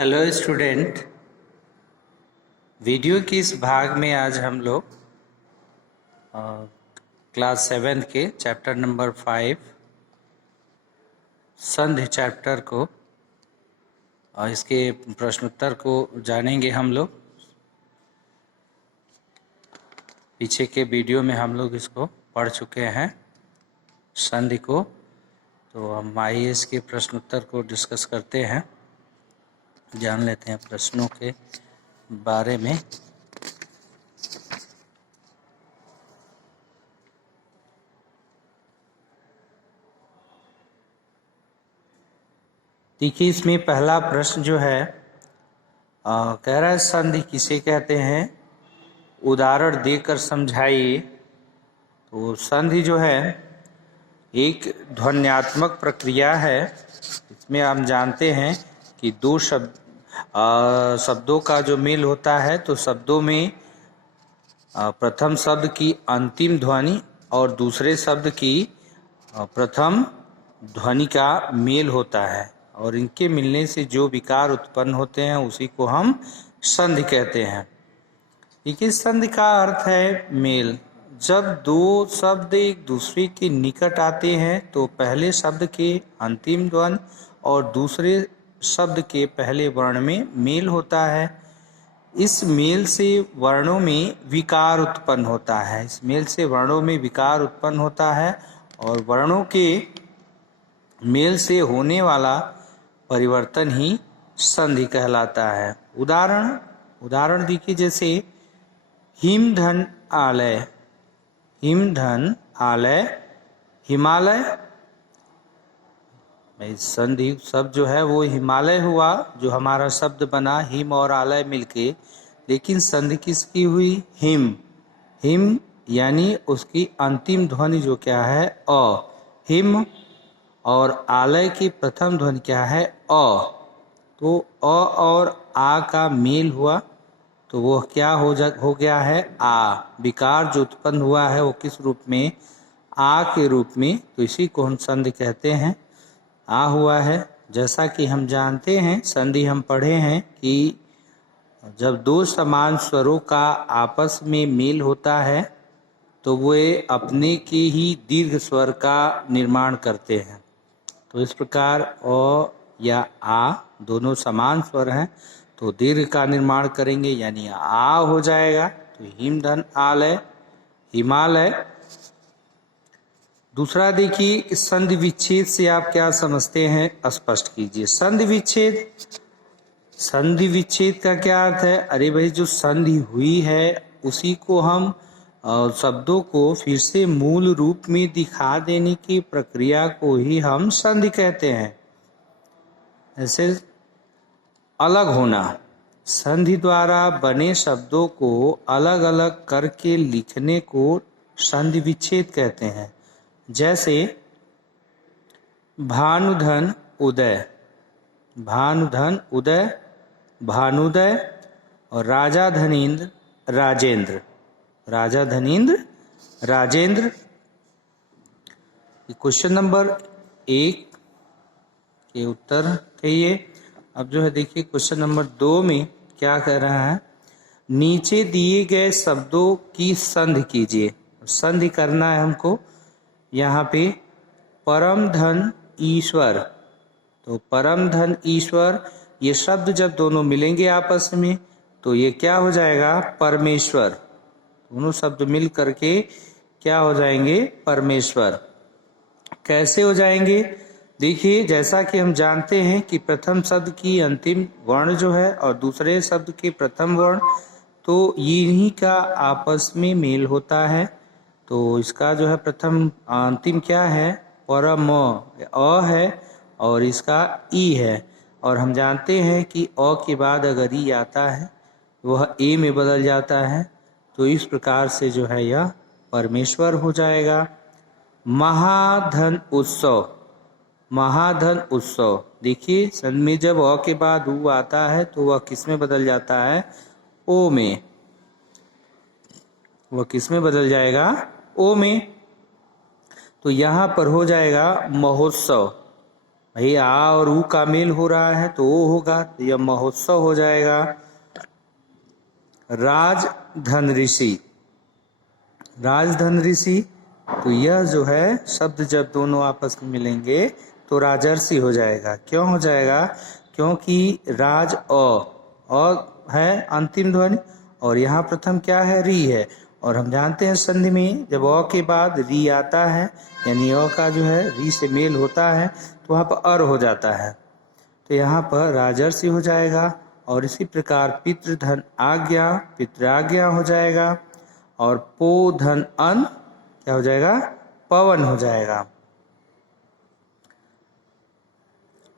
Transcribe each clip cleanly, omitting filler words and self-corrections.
Hello student. Video के इस भाग में आज हम लोग क्लास 7 के चैप्टर नंबर 5 संधि चैप्टर को और इसके प्रश्नोत्तर को जानेंगे हम लोग। पीछे के वीडियो में हम लोग इसको पढ़ चुके हैं संधि को, तो हम आइए इसके प्रश्नोत्तर को डिस्कस करते हैं, जान लेते हैं प्रश्नों के बारे में। देखिए, इसमें पहला प्रश्न जो है कह रहा है संधि किसे कहते हैं, उदाहरण देकर समझाइए। तो संधि जो है एक ध्वन्यात्मक प्रक्रिया है। इसमें हम जानते हैं कि दो शब्दों का जो मेल होता है, तो शब्दों में प्रथम शब्द की अंतिम ध्वनि और दूसरे शब्द की प्रथम ध्वनि का मेल होता है, और इनके मिलने से जो विकार उत्पन्न होते हैं उसी को हम संधि कहते हैं। देखिए, संधि का अर्थ है मेल। जब दो शब्द एक दूसरे के निकट आते हैं तो पहले शब्द के अंतिम ध्वनि और दूसरे शब्द के पहले वर्ण में मेल होता है। इस मेल से वर्णों में विकार उत्पन्न होता है। इस मेल से वर्णों में विकार उत्पन्न होता है और वर्णों के मेल से होने वाला परिवर्तन ही संधि कहलाता है। उदाहरण देखिए, जैसे हिमधन आलय, हिमधन आलय, हिमालय। संधि शब्द जो है वो हिमालय हुआ, जो हमारा शब्द बना हिम और आलय मिलके, लेकिन संधि किसकी हुई, हिम। हिम यानी उसकी अंतिम ध्वनि जो क्या है, अ। हिम और आलय की प्रथम ध्वनि क्या है, अ। तो अ और आ का मेल हुआ तो वो क्या हो गया है, आ। विकार जो उत्पन्न हुआ है वो किस रूप में, आ के रूप में, तो इसी को हम संधि कहते हैं। आ हुआ है। जैसा कि हम जानते हैं, संधि हम पढ़े हैं कि जब दो समान स्वरों का आपस में मेल होता है तो वे अपने के ही दीर्घ स्वर का निर्माण करते हैं। तो इस प्रकार अ या आ दोनों समान स्वर हैं तो दीर्घ का निर्माण करेंगे, यानी आ हो जाएगा। तो हिमधन आलय, हिमालय। दूसरा देखिए, संधि विच्छेद से आप क्या समझते हैं, स्पष्ट कीजिए। संधि विच्छेद का क्या अर्थ है? अरे भाई, जो संधि हुई है उसी को हम शब्दों को फिर से मूल रूप में दिखा देने की प्रक्रिया को ही हम संधि कहते हैं। ऐसे अलग होना, संधि द्वारा बने शब्दों को अलग अलग करके लिखने को संधि विच्छेद कहते हैं। जैसे भानुधन उदय, भानुधन उदय, भानुदय, और राजा धनीन्द्र राजेंद्र, राजा धनीन्द्र राजेंद्र। क्वेश्चन नंबर 1 के उत्तर थे ये। अब जो है देखिए, क्वेश्चन नंबर 2 में क्या कह रहा है, नीचे दिए गए शब्दों की संधि कीजिए। संधि करना है हमको। यहाँ पे परम धन ईश्वर, तो परम धन ईश्वर, ये शब्द जब दोनों मिलेंगे आपस में तो ये क्या हो जाएगा, परमेश्वर। दोनों शब्द मिल करके क्या हो जाएंगे, परमेश्वर। कैसे हो जाएंगे? देखिए, जैसा कि हम जानते हैं कि प्रथम शब्द की अंतिम वर्ण जो है और दूसरे शब्द के प्रथम वर्ण, तो इन्हीं का आपस में मेल होता है। तो इसका जो है प्रथम अंतिम क्या है, परम अ है और इसका ई है। और हम जानते हैं कि अ के बाद अगर ई आता है वह ए में बदल जाता है। तो इस प्रकार से जो है यह परमेश्वर हो जाएगा। महाधन उत्सव, महाधन उत्सव। देखिए, संधि में जब अ के बाद उ आता है तो वह किस में बदल जाता है, ओ में। वह किस में बदल जाएगा, ओ में। तो यहाँ पर हो जाएगा महोत्सव, भाई आ और ऊ का मेल हो रहा है तो ओ होगा, तो यह महोत्सव हो जाएगा। राजधन ऋषि, राजधन ऋषि, तो यह जो है शब्द जब दोनों आपस में मिलेंगे तो राजर्षि हो जाएगा। क्यों हो जाएगा? क्योंकि राज अ है अंतिम ध्वनि और यहाँ प्रथम क्या है? री है। और हम जानते हैं संधि में जब अ के बाद री आता है, यानी अ का जो है री से मेल होता है तो वहाँ पर अर हो जाता है, तो यहाँ पर राजर्षि हो जाएगा। और इसी प्रकार पितृधन आज्ञा, पितृआज्ञा हो जाएगा। और पो धन अन क्या हो जाएगा? पवन हो जाएगा।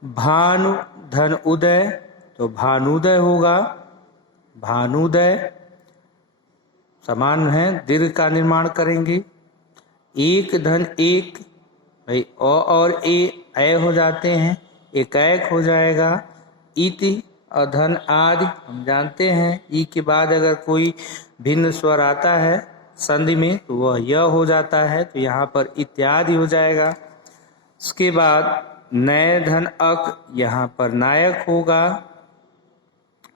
भानु धन उदय, तो भानुदय होगा। भानुदय समान है, दीर्घ का निर्माण करेंगे। एक धन एक, भाई अ और ए हो जाते हैं, एकाएक हो जाएगा। इति अधन आदि, हम जानते हैं ई के बाद अगर कोई भिन्न स्वर आता है संधि में तो वह य हो जाता है, तो यहाँ पर इत्यादि हो जाएगा। उसके बाद नय धन अक, यहाँ पर नायक होगा।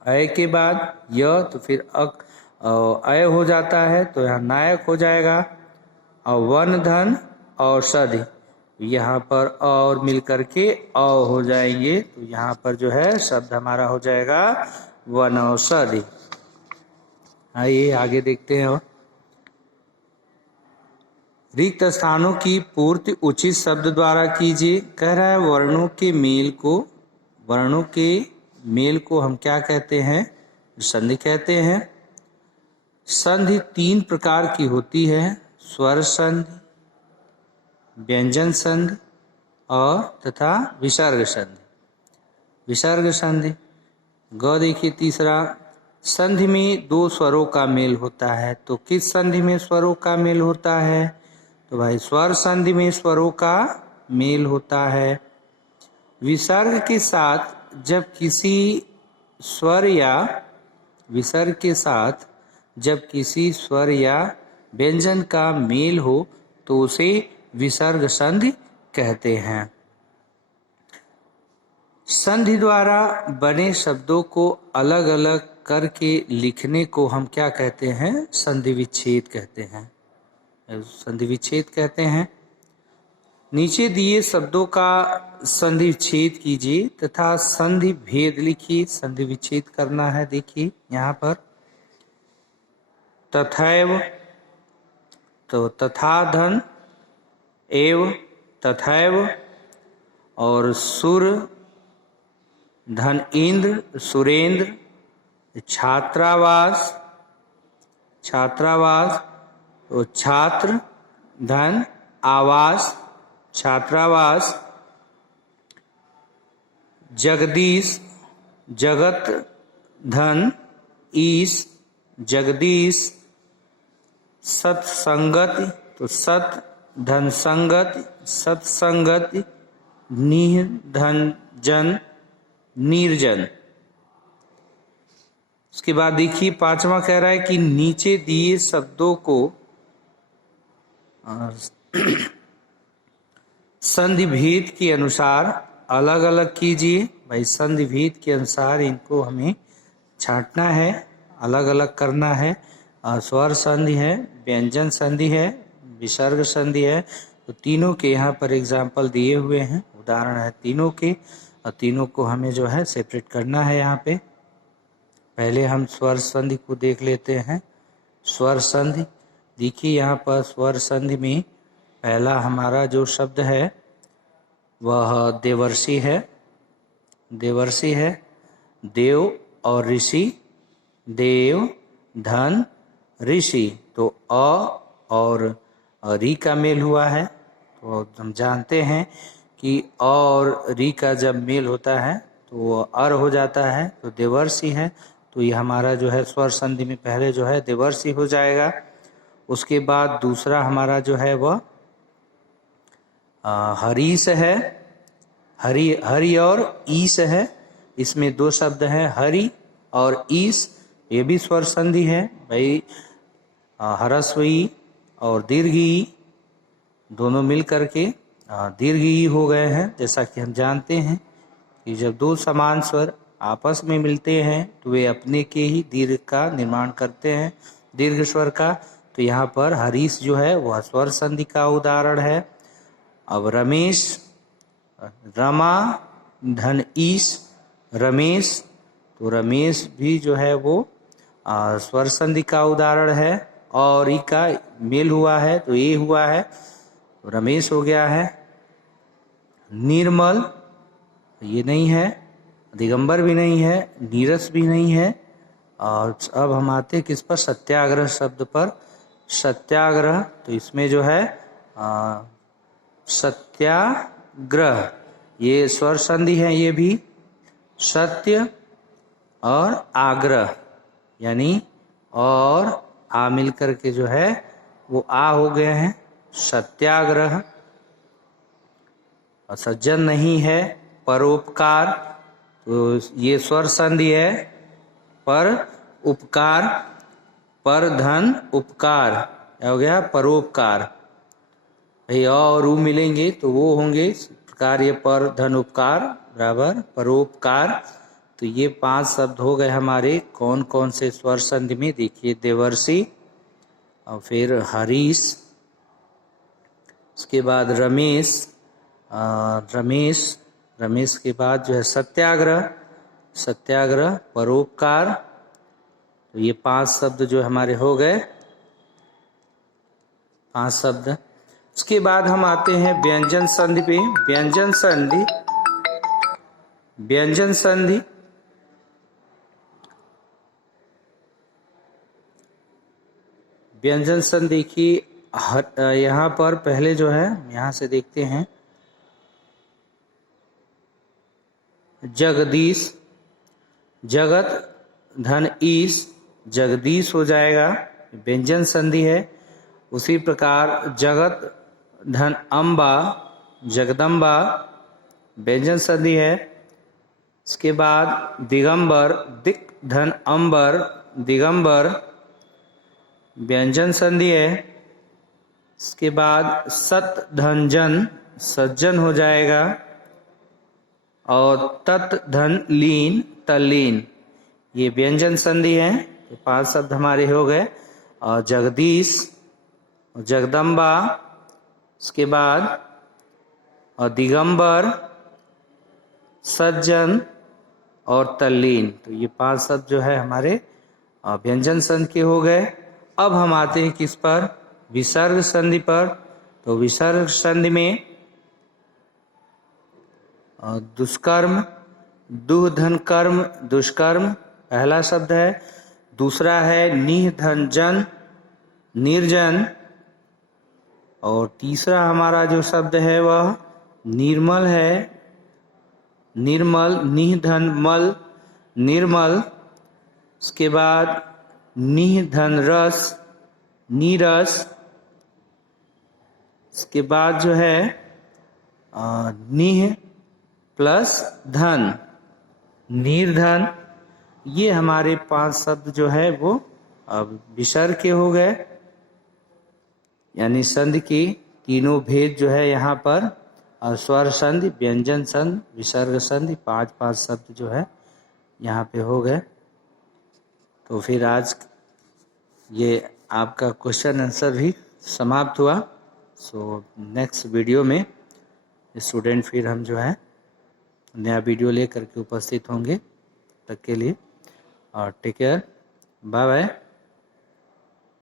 अय के बाद य तो फिर अक अय हो जाता है, तो यहाँ नायक हो जाएगा। और वन धन और सधि, यहाँ पर और मिल करके अ हो जाएंगे, तो यहाँ पर जो है शब्द हमारा हो जाएगा वनौषधि। आइए आगे देखते हैं। और रिक्त स्थानों की पूर्ति उचित शब्द द्वारा कीजिए। कह रहा है वर्णों के मेल को, वर्णों के मेल को हम क्या कहते हैं? संधि कहते हैं। संधि तीन प्रकार की होती है, स्वर संधि, व्यंजन संधि और तथा विसर्ग संधि। विसर्ग संधि ग देखिए तीसरा, संधि में दो स्वरों का मेल होता है, तो किस संधि में स्वरों का मेल होता है? तो भाई स्वर संधि में स्वरों का मेल होता है। विसर्ग के साथ जब किसी स्वर या विसर्ग के साथ जब किसी स्वर या व्यंजन का मेल हो तो उसे विसर्ग संधि कहते हैं। संधि द्वारा बने शब्दों को अलग अलग करके लिखने को हम क्या कहते हैं? संधि विच्छेद कहते हैं, संधि विच्छेद कहते हैं। नीचे दिए शब्दों का संधि विच्छेद कीजिए तथा संधि भेद लिखिए। संधि विच्छेद करना है, देखिए यहाँ पर तथैव, तो तथा धन एव तथैव, और सुर धन इंद्र सुरेंद्र, छात्रावास, छात्रावास, तो छात्र धन आवास, छात्रावास। जगदीश, जगत धन ईश, जगदीश। सत्संगति, तो सत धन संगति, सत्संगति। निह धन जन, निर्जन। उसके बाद देखिए पांचवा कह रहा है कि नीचे दिए शब्दों को संधि भेद के अनुसार अलग अलग कीजिए। भाई संधि भेद के अनुसार इनको हमें छांटना है, अलग अलग करना है। स्वर संधि है, व्यंजन संधि है, विसर्ग संधि है, तो तीनों के यहाँ पर एग्जाम्पल दिए हुए हैं, उदाहरण है तीनों के, और तीनों को हमें जो है सेपरेट करना है यहाँ पे। पहले हम स्वर संधि को देख लेते हैं। स्वर संधि देखिए यहाँ पर स्वर संधि में पहला हमारा जो शब्द है वह देवर्षि है। देवर्षि है, देव और ऋषि, देव धन ऋषि, तो अ और री का मेल हुआ है। तो हम जानते हैं कि अ और री का जब मेल होता है तो वो अर हो जाता है, तो देवर्षि है। तो ये हमारा जो है स्वर संधि में पहले जो है देवर्षि हो जाएगा। उसके बाद दूसरा हमारा जो है वह हरीश है। हरि, हरि और ईश है, इसमें दो शब्द हैं हरि और ईश, ये भी स्वर संधि है। भाई हरस्व ई और दीर्घ ई दोनों मिल करके दीर्घ ई हो गए हैं। जैसा कि हम जानते हैं कि जब दो समान स्वर आपस में मिलते हैं तो वे अपने के ही दीर्घ का निर्माण करते हैं, दीर्घ स्वर का। तो यहाँ पर हरीश जो है वह स्वर संधि का उदाहरण है। अब रमेश, रमा धन ईश, रमेश, तो रमेश भी जो है वो स्वर संधि का उदाहरण है। और ई का मेल हुआ है तो ए हुआ है, तो रमेश हो गया है। निर्मल ये नहीं है, दिगंबर भी नहीं है, नीरस भी नहीं है। और अब हम आते किस पर, सत्याग्रह शब्द पर। सत्याग्रह, तो इसमें जो है सत्याग्रह ये स्वर संधि है, ये भी सत्य और आग्रह यानी और आ मिलकर के जो है वो आ हो गए हैं, सत्याग्रह। और सज्जन नहीं है, परोपकार, तो ये स्वर संधि है। पर उपकार, पर धन उपकार, क्या हो गया, परोपकार। भाई और ऊ मिलेंगे तो वो होंगे इस प्रकार, ये पर धन उपकार बराबर परोपकार। तो ये 5 शब्द हो गए हमारे। कौन कौन से स्वर संधि में, देखिए देवर्षि, और फिर हरीश, उसके बाद रमेश, रमेश के बाद जो है सत्याग्रह, सत्याग्रह, परोपकार। तो ये 5 शब्द जो हमारे हो गए, 5 शब्द। उसके बाद हम आते हैं व्यंजन संधि पे। व्यंजन संधि, व्यंजन संधि व्यंजन संधि की यहाँ पर पहले जो है, यहाँ से देखते हैं, जगदीश, जगत धन ईश, जगदीश हो जाएगा, व्यंजन संधि है। उसी प्रकार जगत धन अम्बा, जगदम्बा, व्यंजन संधि है। इसके बाद दिगंबर, दिक धन अंबर, दिगंबर, व्यंजन संधि है। इसके बाद सत धन जन, सज्जन हो जाएगा। और तत् धन लीन, तल्लीन, ये व्यंजन संधि है। ये 5 शब्द हमारे हो गए। और जगदीश, जगदम्बा, उसके बाद और दिगंबर, सज्जन और तल्लीन, तो ये 5 शब्द जो है हमारे व्यंजन संधि के हो गए। अब हम आते हैं किस पर, विसर्ग संधि पर। तो विसर्ग संधि में दुष्कर्म, दुह धन कर्म, दुष्कर्म पहला शब्द है। दूसरा है निह धन जन, निर्जन। और तीसरा हमारा जो शब्द है वह निर्मल है, निर्मल, निह धन मल, निर्मल। उसके बाद निह धन रस, नीरस। इसके बाद जो है निह प्लस धन, निर्धन। ये हमारे 5 शब्द जो है वो अब विसर्ग के हो गए, यानी संधि की तीनों भेद जो है यहाँ पर, स्वर संधि, व्यंजन संधि, विसर्ग संधि, 5 शब्द जो है यहाँ पे हो गए। तो फिर आज ये आपका क्वेश्चन आंसर भी समाप्त हुआ। सो नेक्स्ट वीडियो में स्टूडेंट फिर हम जो है नया वीडियो लेकर के उपस्थित होंगे। तक के लिए और टेक केयर, बाय बाय।